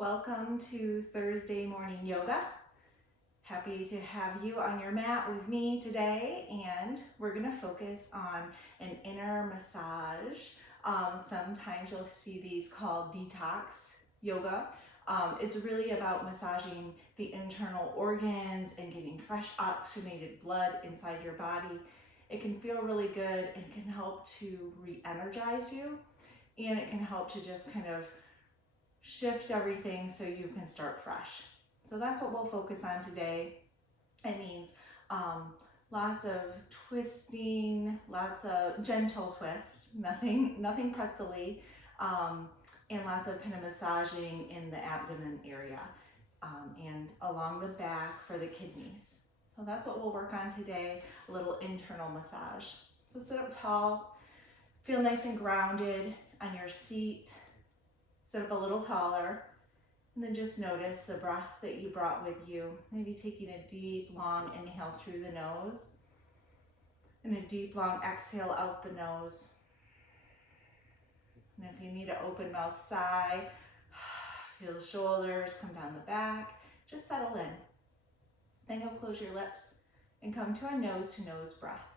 Welcome to Thursday morning yoga. Happy to have you on your mat with me today, and we're going to focus on an inner massage. Sometimes you'll see these called detox yoga. It's really about massaging the internal organs and getting fresh oxygenated blood inside your body. It can feel really good and can help to re-energize you, and it can help to just kind of shift everything so you can start fresh. So that's what we'll focus on today. It means lots of twisting, lots of gentle twists, nothing pretzel-y, and lots of kind of massaging in the abdomen area and along the back for the kidneys. So that's what we'll work on today, a little internal massage. So sit up tall, feel nice and grounded on your seat. Sit up a little taller, and then just notice the breath that you brought with you. Maybe taking a deep, long inhale through the nose, and a deep, long exhale out the nose. And if you need an open mouth sigh, feel the shoulders come down the back, just settle in. Then you'll close your lips and come to a nose-to-nose breath.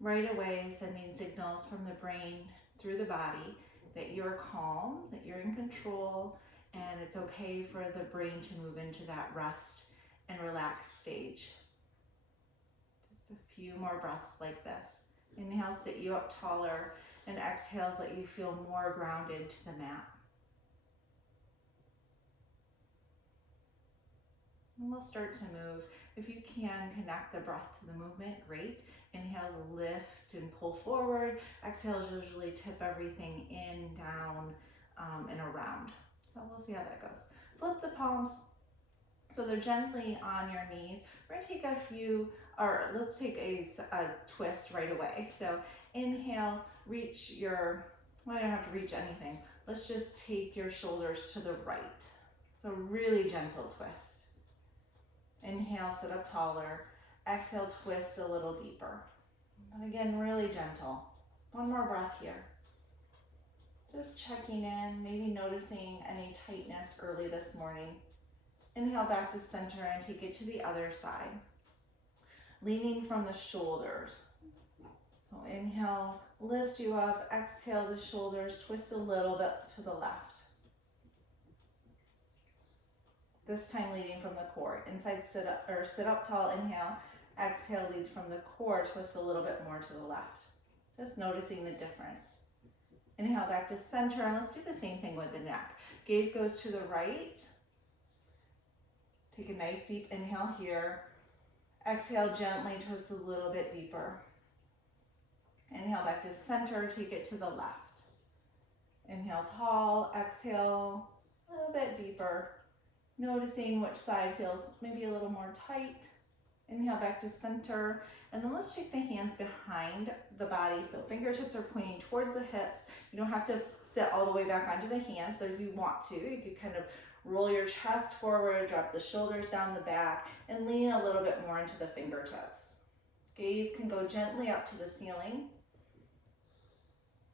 Right away, sending signals from the brain through the body that you're calm, that you're in control, and it's okay for the brain to move into that rest and relaxed stage. Just a few more breaths like this. Inhale, sit you up taller, and exhales let you feel more grounded to the mat. And we'll start to move. If you can connect the breath to the movement, great. Inhales lift and pull forward. Exhales usually tip everything in, down, and around. So we'll see how that goes. Flip the palms so they're gently on your knees. We're gonna take a few, or let's take a twist right away. So inhale, reach your, well, you don't have to reach anything. Let's just take your shoulders to the right. So really gentle twist. Inhale, sit up taller. Exhale, twist a little deeper. And again, really gentle. One more breath here. Just checking in, maybe noticing any tightness early this morning. Inhale back to center and take it to the other side. Leaning from the shoulders. So inhale, lift you up. Exhale, the shoulders twist a little bit to the left. This time leading from the core. Inside sit up tall, inhale. Exhale, lead from the core, twist a little bit more to the left. Just noticing the difference. Inhale back to center, and let's do the same thing with the neck. Gaze goes to the right. Take a nice deep inhale here. Exhale, gently twist a little bit deeper. Inhale back to center, take it to the left. Inhale tall, exhale a little bit deeper. Noticing which side feels maybe a little more tight. Inhale back to center, and then let's take the hands behind the body. So fingertips are pointing towards the hips. You don't have to sit all the way back onto the hands, but if you want to, you could kind of roll your chest forward, drop the shoulders down the back, and lean a little bit more into the fingertips. Gaze can go gently up to the ceiling.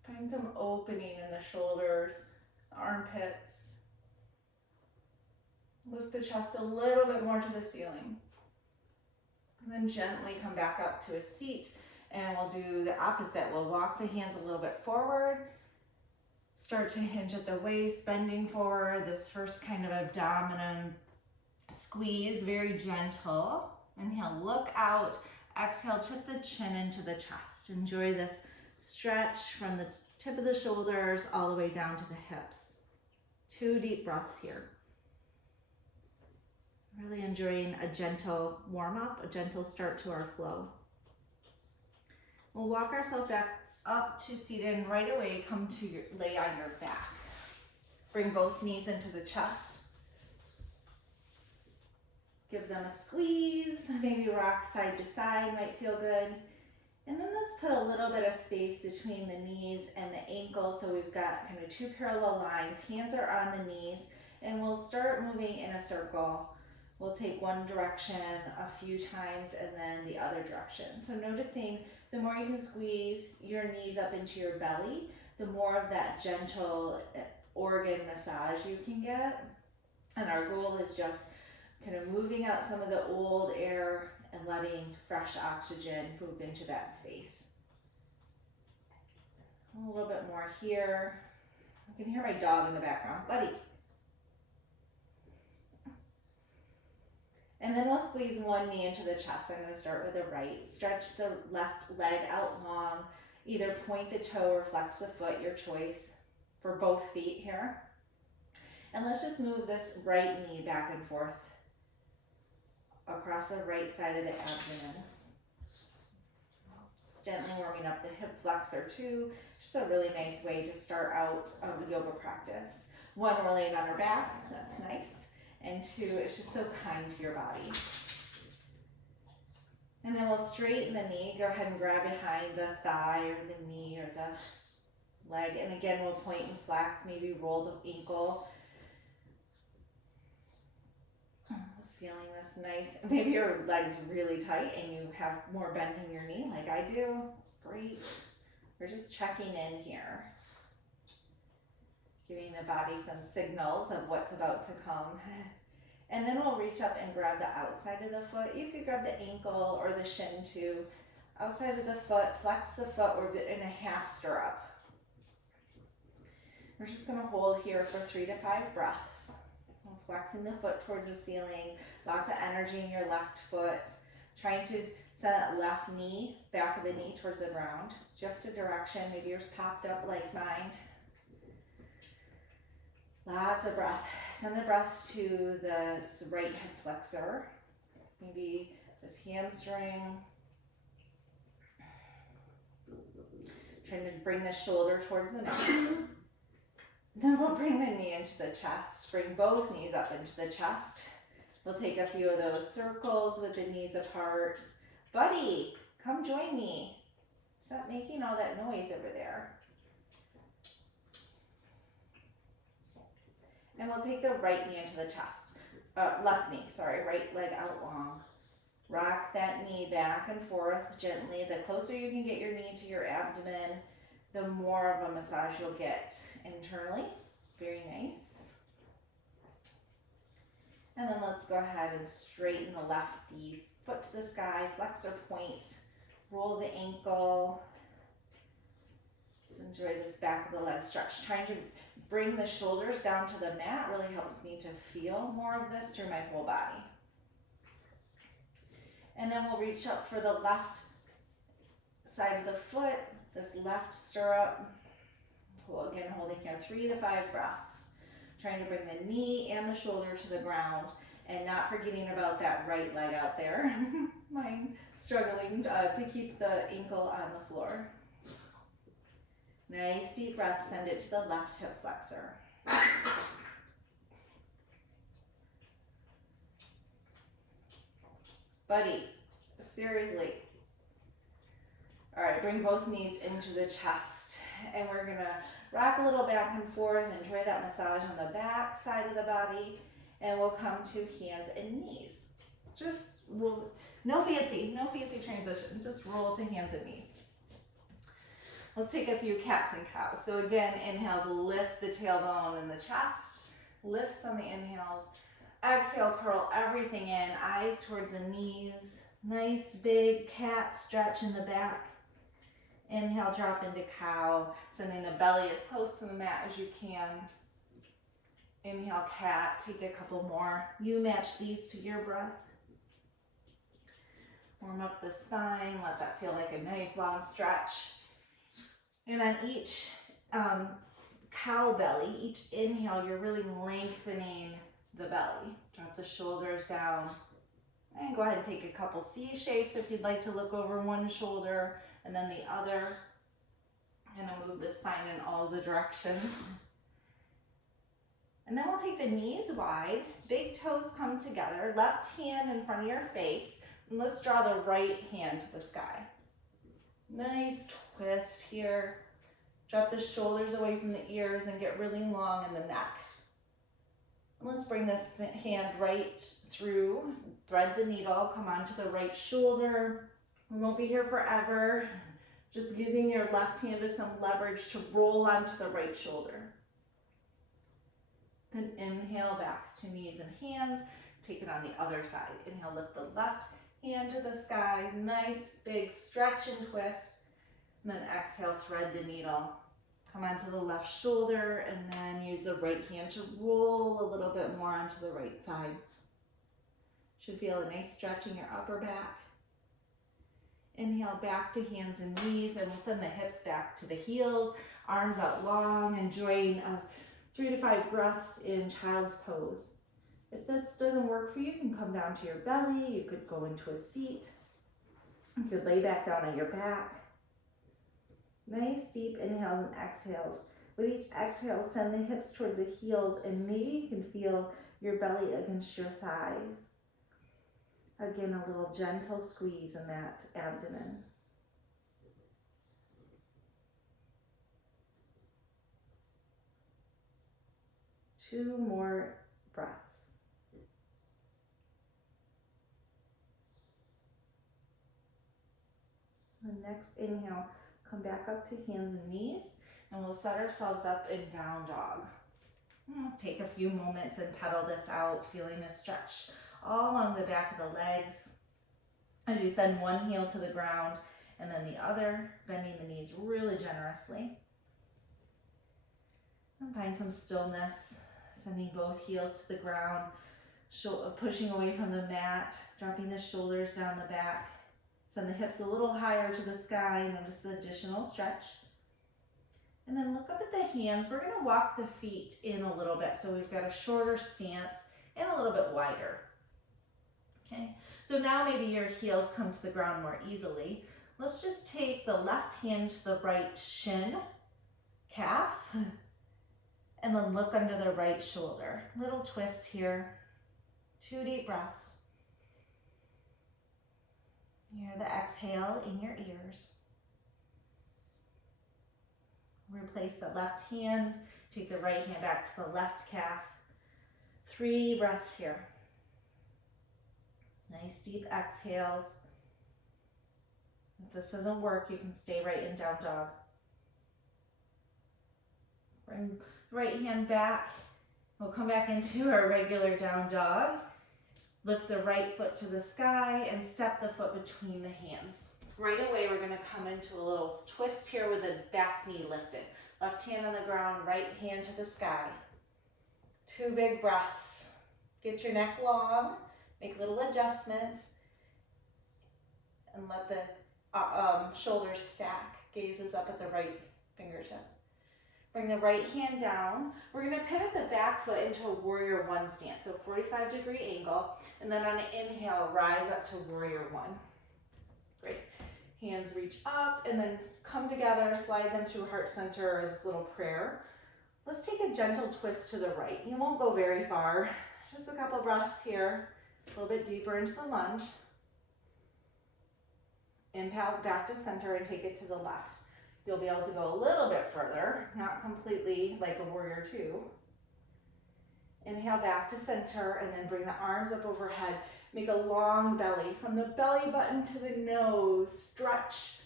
Find some opening in the shoulders, armpits. Lift the chest a little bit more to the ceiling. And then gently come back up to a seat, and we'll do the opposite. We'll walk the hands a little bit forward. Start to hinge at the waist, bending forward. This first kind of abdomen squeeze, very gentle. Inhale, look out. Exhale, tip the chin into the chest. Enjoy this stretch from the tip of the shoulders all the way down to the hips. 2 deep breaths here. Really enjoying a gentle warm-up, a gentle start to our flow. We'll walk ourselves back up to seated, and right away come to lay on your back. Bring both knees into the chest. Give them a squeeze, maybe rock side to side, might feel good. And then let's put a little bit of space between the knees and the ankles, so we've got kind of 2 parallel lines. Hands are on the knees, and we'll start moving in a circle. We'll take one direction a few times and then the other direction. So noticing the more you can squeeze your knees up into your belly, the more of that gentle organ massage you can get. And our goal is just kind of moving out some of the old air and letting fresh oxygen move into that space. A little bit more here. I can hear my dog in the background. Buddy. And then we'll squeeze one knee into the chest. I'm going to start with the right. Stretch the left leg out long. Either point the toe or flex the foot, your choice, for both feet here. And let's just move this right knee back and forth across the right side of the abdomen. Just gently warming up the hip flexor too. Just a really nice way to start out a yoga practice. One, we're laying on our back. That's nice. And two, it's just so kind to your body. And then we'll straighten the knee. Go ahead and grab behind the thigh or the knee or the leg. And again, we'll point and flex, maybe roll the ankle. Just feeling this nice. Maybe your leg's really tight and you have more bend in your knee like I do. It's great. We're just checking in here. Giving the body some signals of what's about to come. And then we'll reach up and grab the outside of the foot. You could grab the ankle or the shin too. Outside of the foot, flex the foot, we're in a half stirrup. We're just gonna hold here for 3 to 5 breaths. Flexing the foot towards the ceiling, lots of energy in your left foot. Trying to send that left knee, back of the knee towards the ground. Just a direction, maybe yours popped up like mine. Lots of breath. Send the breath to the right hip flexor. Maybe this hamstring. Trying to bring the shoulder towards the neck. Then we'll bring the knee into the chest. Bring both knees up into the chest. We'll take a few of those circles with the knees apart. Buddy, come join me. Stop making all that noise over there. And we'll take the right knee into the chest. Left knee, sorry, right leg out long. Rock that knee back and forth gently. The closer you can get your knee to your abdomen, the more of a massage you'll get internally. Very nice. And then let's go ahead and straighten the left knee, foot to the sky, flexor point, roll the ankle. Just enjoy this back of the leg stretch. Trying to bring the shoulders down to the mat really helps me to feel more of this through my whole body. And then we'll reach up for the left side of the foot, this left stirrup. Again, holding here 3 to 5 breaths. Trying to bring the knee and the shoulder to the ground and not forgetting about that right leg out there. Mine struggling to keep the ankle on the floor. Nice deep breath, send it to the left hip flexor. Buddy, seriously. All right, bring both knees into the chest and we're gonna rock a little back and forth, enjoy that massage on the back side of the body, and we'll come to hands and knees. Just roll, no fancy transition, just roll to hands and knees. Let's take a few cats and cows. So again, inhales, lift the tailbone and the chest, lifts on the inhales. Exhale, curl everything in, eyes towards the knees. Nice big cat stretch in the back. Inhale, drop into cow, sending the belly as close to the mat as you can. Inhale, cat, take a couple more. You match these to your breath. Warm up the spine, let that feel like a nice long stretch. And on each cow belly, each inhale, you're really lengthening the belly. Drop the shoulders down. And go ahead and take a couple C shapes if you'd like to look over one shoulder and then the other. I'm gonna move the spine in all the directions. And then we'll take the knees wide, big toes come together, left hand in front of your face, and let's draw the right hand to the sky. Nice twist here. Drop the shoulders away from the ears and get really long in the neck. Let's bring this hand right through, thread the needle, come onto the right shoulder. We won't be here forever. Just using your left hand as some leverage to roll onto the right shoulder. Then inhale back to knees and hands. Take it on the other side. Inhale, lift the left hand to the sky. Nice big stretch and twist. And then exhale, thread the needle. Come onto the left shoulder and then use the right hand to roll a little bit more onto the right side. Should feel a nice stretch in your upper back. Inhale back to hands and knees, and we'll send the hips back to the heels, arms out long, enjoying 3 to 5 breaths in child's pose. If this doesn't work for you, you can come down to your belly. You could go into a seat. You could lay back down on your back. Nice deep inhales and exhales. With each exhale, send the hips towards the heels, and maybe you can feel your belly against your thighs. Again, a little gentle squeeze in that abdomen. Two more breaths. The next inhale, come back up to hands and knees, and we'll set ourselves up in down dog. We'll take a few moments and pedal this out, feeling a stretch all along the back of the legs. As you send one heel to the ground and then the other, bending the knees really generously. And find some stillness, sending both heels to the ground, pushing away from the mat, dropping the shoulders down the back. Send the hips a little higher to the sky. Notice the additional stretch. And then look up at the hands. We're going to walk the feet in a little bit. So we've got a shorter stance and a little bit wider. Okay, so now maybe your heels come to the ground more easily. Let's just take the left hand to the right shin, calf, and then look under the right shoulder. Little twist here. 2 deep breaths. Hear the exhale in your ears. Replace the left hand. Take the right hand back to the left calf. 3 breaths here. Nice deep exhales. If this doesn't work, you can stay right in down dog. Bring the right hand back. We'll come back into our regular down dog. Lift the right foot to the sky and step the foot between the hands. Right away, we're going to come into a little twist here with the back knee lifted. Left hand on the ground, right hand to the sky. 2 big breaths. Get your neck long. Make little adjustments. And let the shoulders stack. Gazes up at the right fingertip. Bring the right hand down. We're going to pivot the back foot into a warrior 1 stance. So 45-degree angle. And then on an inhale, rise up to warrior 1. Great. Hands reach up and then come together. Slide them through heart center or this little prayer. Let's take a gentle twist to the right. You won't go very far. Just a couple breaths here. A little bit deeper into the lunge. Inhale back to center and take it to the left. You'll be able to go a little bit further, not completely like a warrior 2. Inhale back to center and then bring the arms up overhead. Make a long belly from the belly button to the nose. Stretch.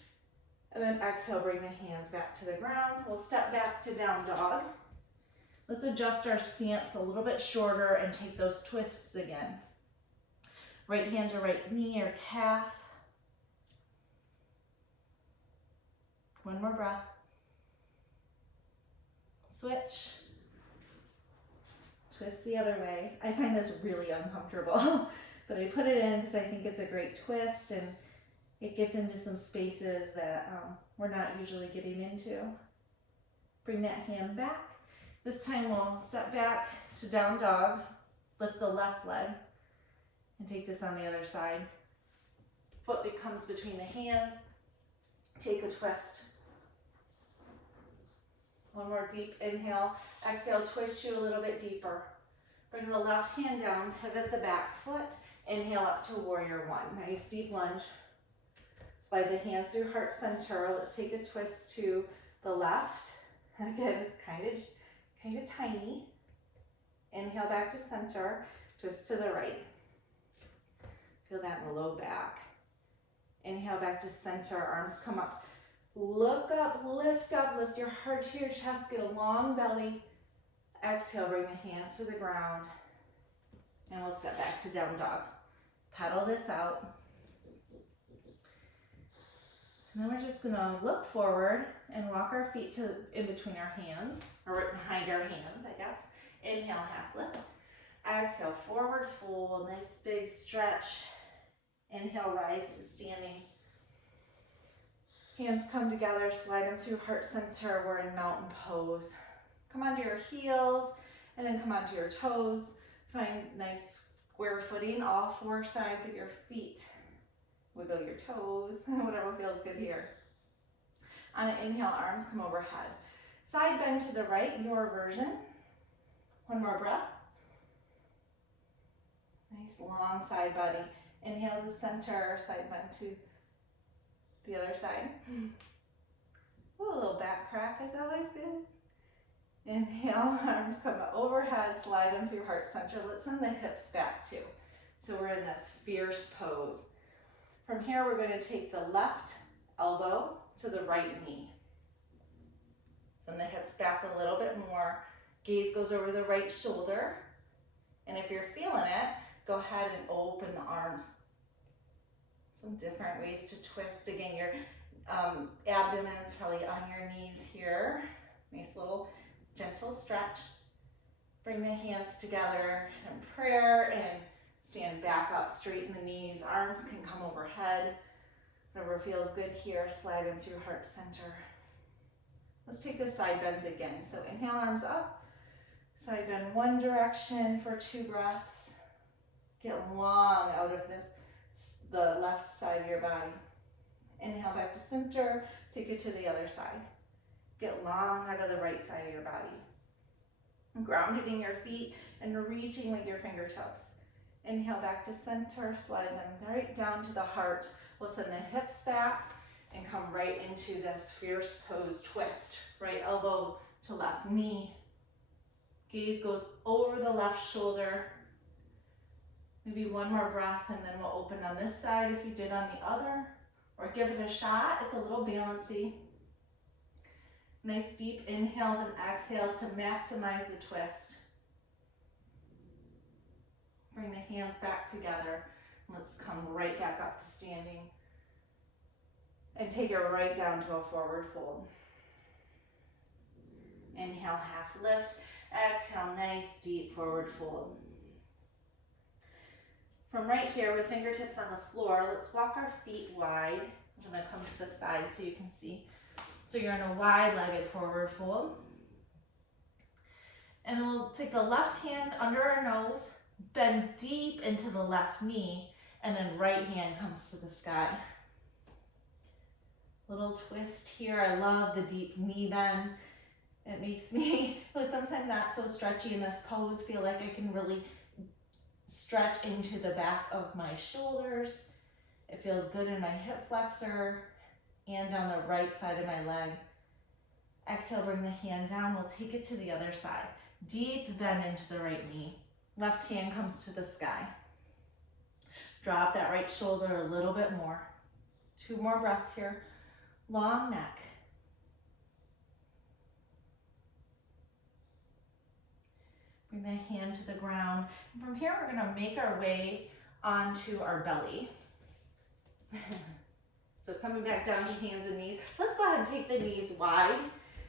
And then exhale, bring the hands back to the ground. We'll step back to down dog. Let's adjust our stance a little bit shorter and take those twists again. Right hand to right knee or calf. 1 more breath. Switch. Twist the other way. I find this really uncomfortable, but I put it in because I think it's a great twist and it gets into some spaces that we're not usually getting into. Bring that hand back. This time we'll step back to down dog, lift the left leg, and take this on the other side. Foot becomes between the hands. Take a twist. 1 more deep inhale. Exhale, twist you a little bit deeper. Bring the left hand down, pivot the back foot. Inhale up to warrior 1. Nice deep lunge. Slide the hands through heart center. Let's take a twist to the left. Again, it's kind of tiny. Inhale back to center. Twist to the right. Feel that in the low back. Inhale back to center. Arms come up. Look up, lift your heart to your chest, get a long belly. Exhale, bring the hands to the ground. And we'll step back to down dog. Pedal this out. And then we're just gonna look forward and walk our feet to in between our hands, or right behind our hands, I guess. Inhale, half lift. Exhale, forward fold, nice big stretch. Inhale, rise to standing. Hands come together, slide them through heart center. We're in mountain pose. Come onto your heels and then come onto your toes. Find nice square footing, all four sides of your feet. Wiggle your toes, whatever feels good here. On an inhale, arms come overhead. Side bend to the right, your version. One more breath. Nice long side body. Inhale to center, side bend to the other side. Ooh, a little back crack is always good. Inhale, arms come overhead, slide them through heart center. Let's send the hips back too. So we're in this fierce pose. From here, we're going to take the left elbow to the right knee. Send the hips back a little bit more. Gaze goes over the right shoulder. And if you're feeling it, go ahead and open the arms. Some different ways to twist. Again, your abdomen is probably on your knees here. Nice little gentle stretch. Bring the hands together in prayer and stand back up, straighten the knees. Arms can come overhead. Whatever feels good here, slide them through heart center. Let's take the side bends again. So inhale, arms up. Side bend one direction for 2 breaths. Get long out of this, the left side of your body. Inhale back to center, take it to the other side. Get long out of the right side of your body. Grounding your feet and reaching with your fingertips. Inhale back to center, slide them right down to the heart. We'll send the hips back and come right into this fierce pose twist. Right elbow to left knee. Gaze goes over the left shoulder. Maybe one more breath and then we'll open on this side if you did on the other. Or give it a shot, it's a little bouncy. Nice deep inhales and exhales to maximize the twist. Bring the hands back together. Let's come right back up to standing. And take it right down to a forward fold. Inhale, half lift. Exhale, nice deep forward fold. From right here with fingertips on the floor, let's walk our feet wide. I'm gonna come to the side so you can see. So you're in a wide-legged forward fold. And then we'll take the left hand under our nose, bend deep into the left knee, and then right hand comes to the sky. Little twist here. I love the deep knee bend. It makes me, sometimes not so stretchy in this pose, feel like I can really stretch into the back of my shoulders. It feels good in my hip flexor and on the right side of my leg. Exhale, bring the hand down. We'll take it to the other side. Deep bend into the right knee. Left hand comes to the sky. Drop that right shoulder a little bit more. 2 more breaths here. Long neck. Bring the hand to the ground. And from here, we're gonna make our way onto our belly. So coming back down to hands and knees. Let's go ahead and take the knees wide.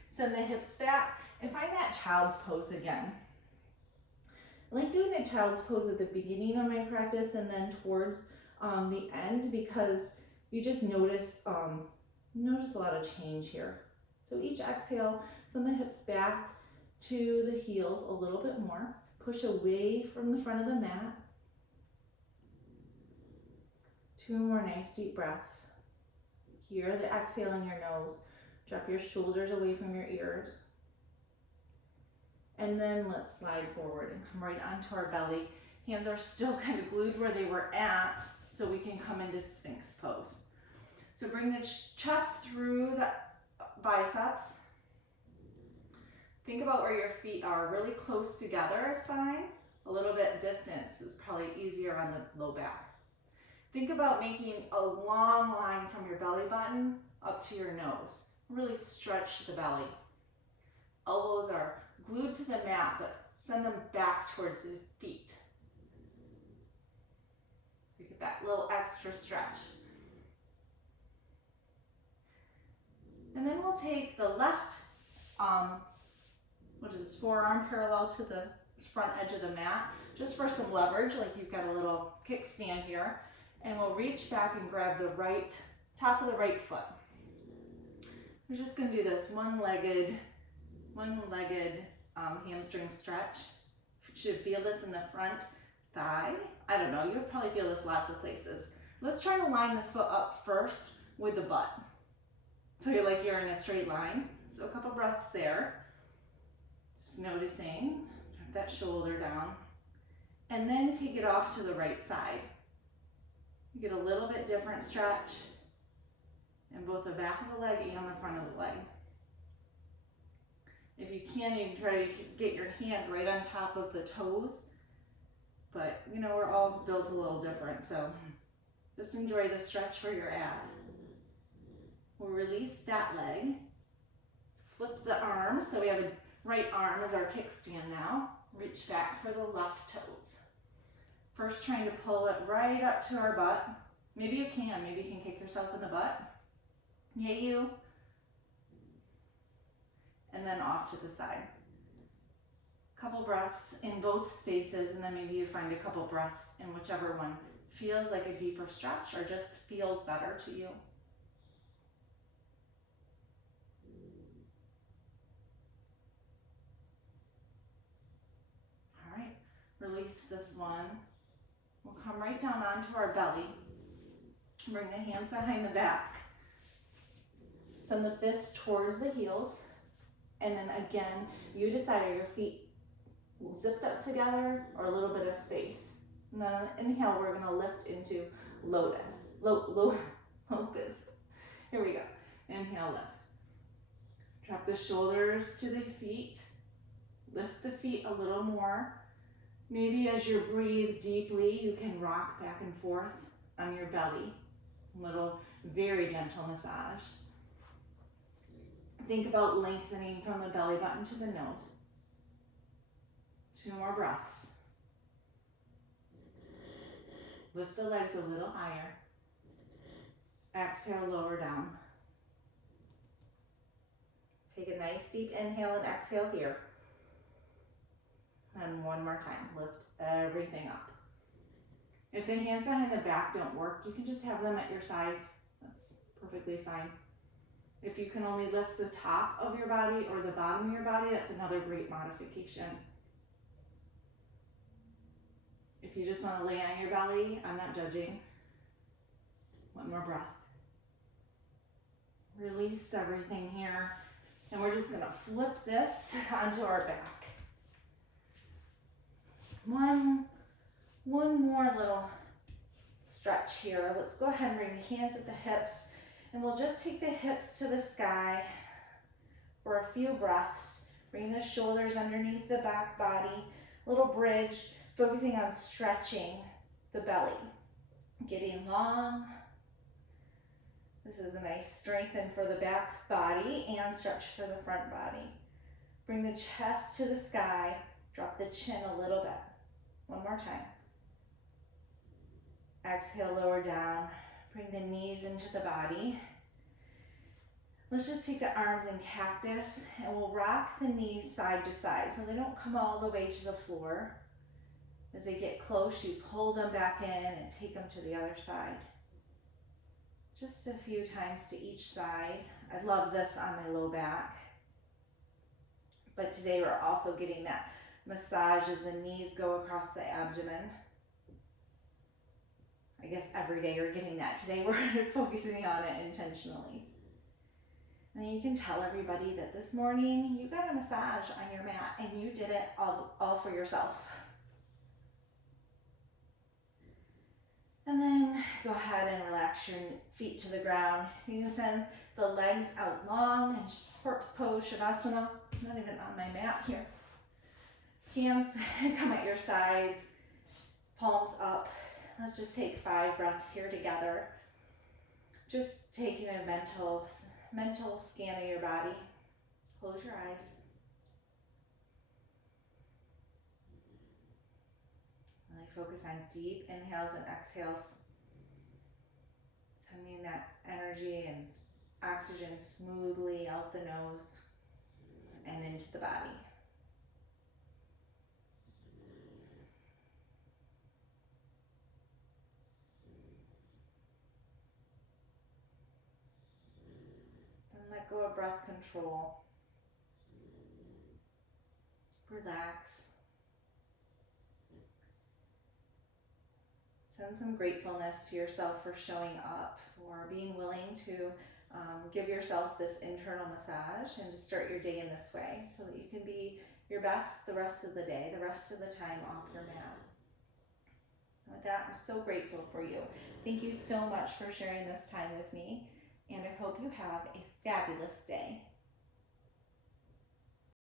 Send the hips back and find that child's pose again. I like doing a child's pose at the beginning of my practice and then towards the end because you just notice a lot of change here. So each exhale, send the hips back to the heels a little bit more. Push away from the front of the mat. 2 more nice deep breaths. Hear the exhale in your nose. Drop your shoulders away from your ears. And then let's slide forward and come right onto our belly. Hands are still kind of glued where they were at, so we can come into Sphinx pose. So bring the chest through the biceps. Think about where your feet are. Really close together is fine. A little bit distance is probably easier on the low back. Think about making a long line from your belly button up to your nose. Really stretch the belly. Elbows are glued to the mat, but send them back towards the feet. You get that little extra stretch. And then we'll take the left, forearm parallel to the front edge of the mat, just for some leverage, like you've got a little kickstand here. And we'll reach back and grab the top of the right foot. We're just gonna do this one-legged hamstring stretch. You should feel this in the front thigh. I don't know, you'll probably feel this lots of places. Let's try to line the foot up first with the butt. So you're in a straight line. So a couple breaths there. Just noticing, drop that shoulder down. And then take it off to the right side. You get a little bit different stretch in both the back of the leg and the front of the leg. If you can, you can try to get your hand right on top of the toes, but we're all built a little different, so just enjoy the stretch where you're at. We'll release that leg, flip the arms, so we have a right arm as our kickstand now. Reach back for the left toes. First, trying to pull it right up to our butt. Maybe you can kick yourself in the butt. Yay you. And then off to the side. Couple breaths in both spaces, and then maybe you find a couple breaths in whichever one feels like a deeper stretch or just feels better to you. All right, release this one. We'll come right down onto our belly. Bring the hands behind the back. Send the fists towards the heels. And then again, you decide, are your feet zipped up together or a little bit of space? And then inhale, we're gonna lift into locust. Here we go. Inhale, lift. Drop the shoulders to the feet. Lift the feet a little more. Maybe as you breathe deeply, you can rock back and forth on your belly. A little, very gentle massage. Think about lengthening from the belly button to the nose. 2 more breaths. Lift the legs a little higher. Exhale, lower down. Take a nice deep inhale and exhale here. And one more time, lift everything up. If the hands behind the back don't work, you can just have them at your sides. That's perfectly fine. If you can only lift the top of your body or the bottom of your body, that's another great modification. If you just want to lay on your belly, I'm not judging. One more breath. Release everything here. And we're just going to flip this onto our back. One more little stretch here. Let's go ahead and bring the hands at the hips, and we'll just take the hips to the sky for a few breaths. Bring the shoulders underneath the back body, little bridge, focusing on stretching the belly. Getting long. This is a nice strengthen for the back body and stretch for the front body. Bring the chest to the sky, drop the chin a little bit. One more time. Exhale, lower down. Bring the knees into the body. Let's just take the arms in cactus and we'll rock the knees side to side so they don't come all the way to the floor. As they get close, you pull them back in and take them to the other side. Just a few times to each side. I love this on my low back. But today we're also getting that massage as the knees go across the abdomen. I guess every day we're getting that. Today we're focusing on it intentionally. And then you can tell everybody that this morning you got a massage on your mat and you did it all for yourself. And then go ahead and relax your feet to the ground. You can send the legs out long and corpse pose, Shavasana. I'm not even on my mat here. Hands come at your sides, palms up. Let's just take 5 breaths here together. Just taking a mental scan of your body. Close your eyes. focus on deep inhales and exhales, sending that energy and oxygen smoothly out the nose and into the body. Then let go of breath control. Relax. Send some gratefulness to yourself for showing up, for being willing to give yourself this internal massage and to start your day in this way so that you can be your best the rest of the day, the rest of the time off your mat. And with that, I'm so grateful for you. Thank you so much for sharing this time with me, and I hope you have a fabulous day.